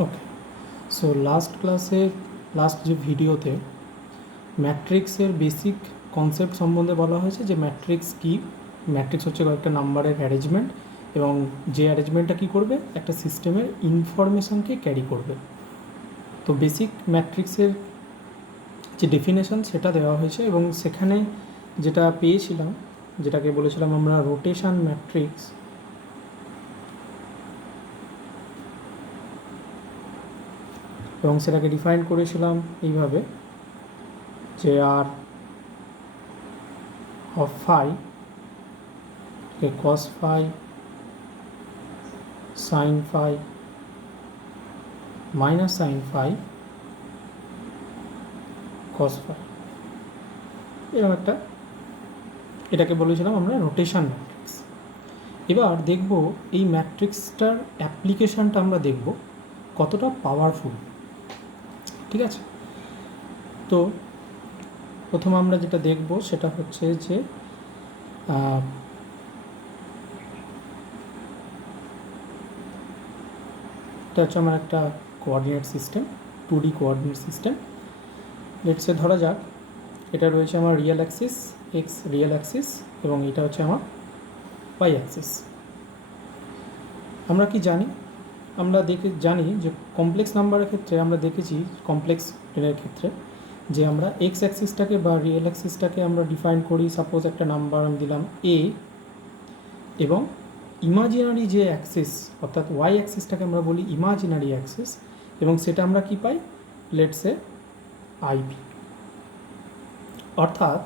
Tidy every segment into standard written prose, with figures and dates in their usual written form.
ওকে, so last যে ভিডিওতে ম্যাট্রিক্সের বেসিক কনসেপ্ট সম্বন্ধে বলা হয়েছে যে ম্যাট্রিক্স কী। ম্যাট্রিক্স হচ্ছে কয়েকটা নাম্বারের অ্যারেঞ্জমেন্ট, এবং যে অ্যারেঞ্জমেন্টটা কী করবে, একটা সিস্টেমের ইনফরমেশানকে ক্যারি করবে। তো বেসিক ম্যাট্রিক্সের যে ডেফিনেশন সেটা দেওয়া হয়েছে, এবং সেখানে যেটা পেয়েছিলাম, যেটাকে বলেছিলাম আমরা রোটেশন ম্যাট্রিক্স, এবং সেটাকে ডিফাইন করেছিলাম এইভাবে যে R of phi cos phi sine phi minus sine phi cos phi, এরকম একটা, এটাকে বলেছিলাম আমরা রোটেশন ম্যাট্রিক্স। এবার দেখব এই ম্যাট্রিক্সটার অ্যাপ্লিকেশানটা আমরা দেখব কতটা পাওয়ারফুল। ঠিক আছে, তো প্রথম আমরা যেটা দেখব সেটা হচ্ছে যে এটা হচ্ছে আমার একটা coordinate system, 2D coordinate system. Let's say ধরা যাক এটা রয়েছে আমার real Axis, x real Axis, এবং এটা হচ্ছে আমার ওয়াই অ্যাক্সিস। আমরা কি জানি, আমরা জানি যে কমপ্লেক্স নাম্বারের ক্ষেত্রে আমরা দেখেছি, কমপ্লেক্স টেনের ক্ষেত্রে, যে আমরা এক্স অ্যাক্সিসটাকে বা রিয়েল অ্যাক্সিসটাকে আমরা ডিফাইন করি, সাপোজ একটা নাম্বার আমি দিলাম এ, এবং ইমাজিনারি যে অ্যাক্সিস অর্থাৎ ওয়াই অ্যাক্সিসটাকে আমরা বলি ইমাজিনারি অ্যাক্সিস, এবং সেটা আমরা কি পাই, লেটসে আইবি। অর্থাৎ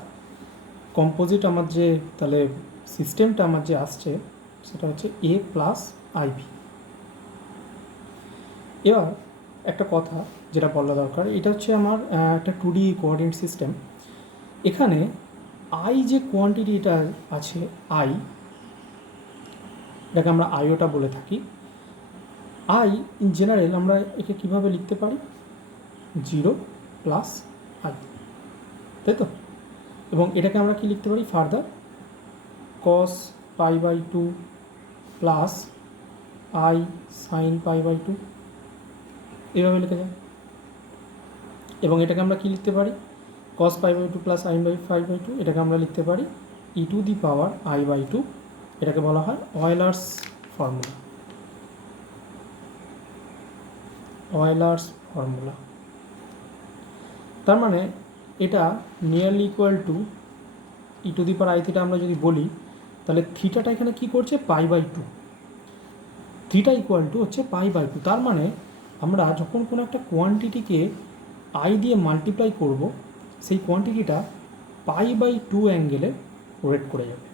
কম্পোজিট আমার যে তাহলে সিস্টেমটা আমার যে আসছে সেটা হচ্ছে এ প্লাস আইবি। এবার একটা কথা যেটা বলা দরকার, এটা হচ্ছে আমার একটা 2D কোঅর্ডিনেট সিস্টেম। এখানে আই যে কোয়ান্টিটিটা আছে, আই, এটাকে আমরা আইওটা বলে থাকি। আই ইন জেনারেল আমরা একে কীভাবে লিখতে পারি, 0 প্লাস আই, তাই তো? এবং এটাকে আমরা কি লিখতে পারি further, cos pi by 2 plus i sine pi by 2, এইভাবে লিখে যায়। এবং এটাকে আমরা কি লিখতে পারি, cos pi by 2 plus i by 5/2, এটাকে আমরা লিখতে পারি e to the power i by 2। এটাকে বলা হয় অয়েলার্স ফর্মুলা, অয়েলার্স ফর্মুলা। তার মানে এটা nearly equal to e to the power i theta আমরা যদি বলি, তাহলে থিটাটা এখানে কী করছে, pi by 2, theta equal to হচ্ছে পাই বাই 2। তার মানে আমরা যখন কোনো একটা কোয়ান্টিটিকে আই দিয়ে মাল্টিপ্লাই করব, সেই কোয়ান্টিটিটা পাই বাই 2 অ্যাঙ্গেলে রোটেট করে যাবে।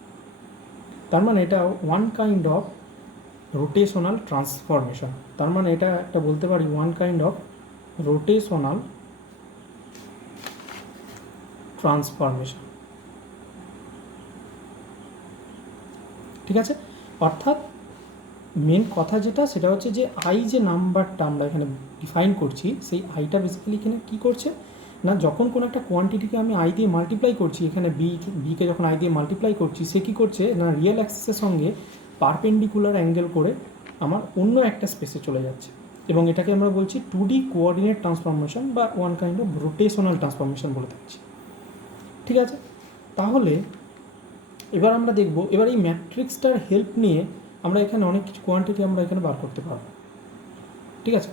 তার মানে এটা one kind of rotational transformation. তার মানে এটা একটা বলতে পারি one kind of rotational transformation. ঠিক আছে, অর্থাৎ মেন কথা যেটা সেটা হচ্ছে যে আই যে নাম্বারটা আমরা এখানে ডিফাইন করছি, সেই আইটা বেসিক্যালি এখানে কী করছে না, যখন কোনো একটা কোয়ান্টিটিকে আমি আই দিয়ে মাল্টিপ্লাই করছি, এখানে বিকে যখন আই দিয়ে মাল্টিপ্লাই করছি, সে কী করছে না, রিয়েল অ্যাক্সিসের সঙ্গে পারপেন্ডিকুলার অ্যাঙ্গেল করে আমার অন্য একটা স্পেসে চলে যাচ্ছে, এবং এটাকে আমরা বলছি 2D কোঅর্ডিনেট ট্রান্সফরমেশন বা one kind of rotational transformation বলে থাকছি। ঠিক আছে, তাহলে এবার আমরা দেখব, এবার এই ম্যাট্রিক্সটার হেল্প নিয়ে আমরা এখানে অনেক কিছু কোয়ান্টিটি আমরা এখানে বার করতে পারবো। ঠিক আছে,